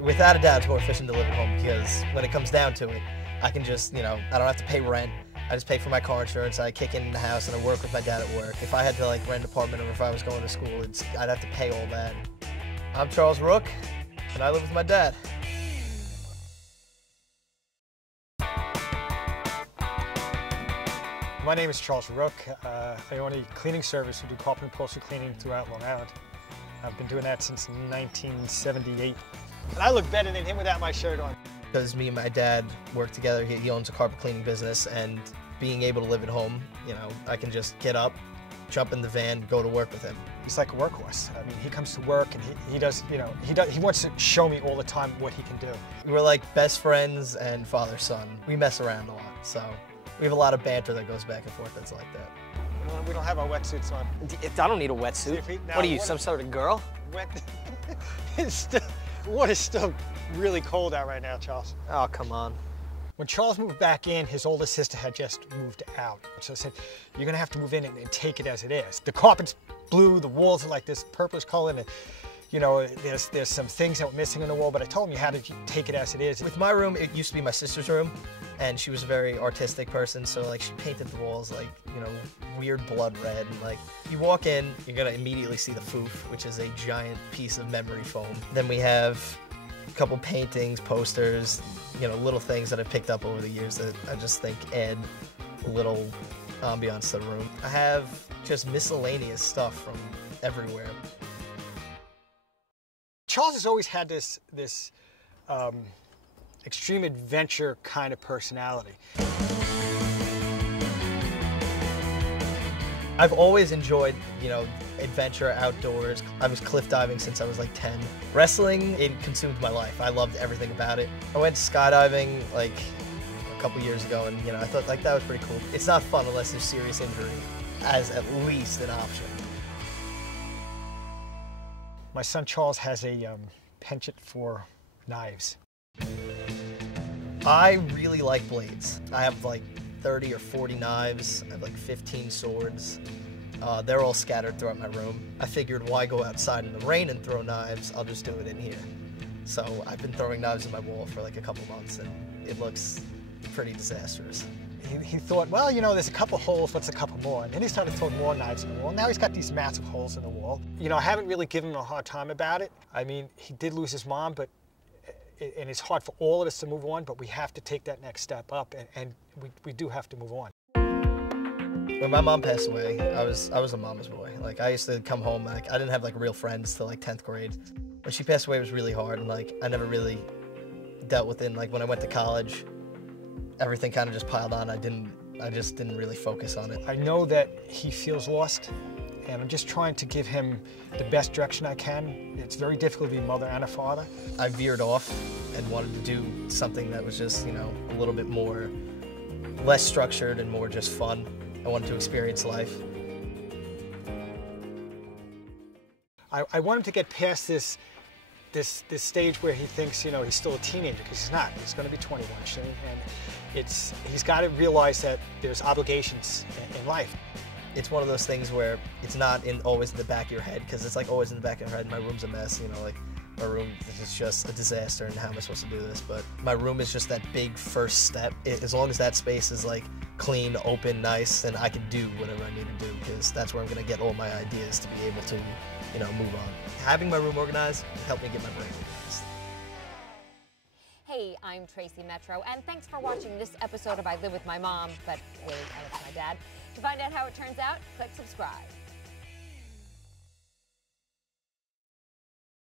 Without a doubt, it's more efficient to live at home because when it comes down to it, I can just, I don't have to pay rent. I just pay for my car insurance, I kick in the house, and I work with my dad at work. If I had to like rent an apartment or if I was going to school, I'd have to pay all that. I'm Charles Roocke, and I live with my dad. My name is Charles Roocke. I own a cleaning service. We do carpet and upholstery cleaning throughout Long Island. I've been doing that since 1978. And I look better than him without my shirt on. Because me and my dad work together, he owns a carpet cleaning business, and being able to live at home, I can just get up, jump in the van, go to work with him. He's like a workhorse. I mean, he comes to work and he wants to show me all the time what he can do. We're like best friends and father-son. We mess around a lot, so we have a lot of banter that goes back and forth that's like that. We don't have our wetsuits on. I don't need a wetsuit. What are you, some sort of girl? Water's still really cold out right now, Charles. Oh, come on. When Charles moved back in, his older sister had just moved out. So I said, you're gonna have to move in and take it as it is. The carpet's blue, the walls are like this purplish color, and there's some things that were missing in the wall, but I told him you had to take it as it is. With my room, it used to be my sister's room, and she was a very artistic person, so like she painted the walls like, weird blood red, and like you walk in, you're gonna immediately see the foof, which is a giant piece of memory foam. Then we have a couple paintings, posters, little things that I picked up over the years that I just think add a little ambiance to the room. I have just miscellaneous stuff from everywhere. Charles has always had this extreme adventure kind of personality. I've always enjoyed, adventure outdoors. I was cliff diving since I was like 10. Wrestling, it consumed my life. I loved everything about it. I went skydiving like a couple years ago, and I thought like that was pretty cool. It's not fun unless there's serious injury as at least an option. My son Charles has a penchant for knives. I really like blades. I have like 30 or 40 knives. I have like 15 swords. They're all scattered throughout my room. I figured why go outside in the rain and throw knives? I'll just do it in here. So I've been throwing knives in my wall for like a couple months, and it looks pretty disastrous. He thought, well, there's a couple holes, what's a couple more? And then he started throwing more knives in the wall. Now he's got these massive holes in the wall. I haven't really given him a hard time about it. I mean, he did lose his mom, and it's hard for all of us to move on, but we have to take that next step up, and we do have to move on. When my mom passed away, I was a mama's boy. Like, I used to come home, like, I didn't have like real friends till like 10th grade. When she passed away, it was really hard, and like, I never really dealt with it. And, like, when I went to college, everything kind of just piled on. I just didn't really focus on it. I know that he feels lost, and I'm just trying to give him the best direction I can. It's very difficult to be a mother and a father. I veered off and wanted to do something that was just, a little bit more, less structured and more just fun. I wanted to experience life. I want him to get past this stage where he thinks, he's still a teenager, because he's not. He's going to be 21 soon, and he's got to realize that there's obligations in life. It's one of those things where it's not always in the back of your head, because it's like always in the back of your head. My room's a mess, like my room is just a disaster, and how am I supposed to do this? But my room is just that big first step. As long as that space is like clean, open, nice, then I can do whatever I need to do, because that's where I'm going to get all my ideas to be able to, move on. Having my room organized helped me get my brain organized. Hey, I'm Tracy Metro, and thanks for watching this episode of I Live with My Mom, but really I live with my dad. To find out how it turns out, click subscribe.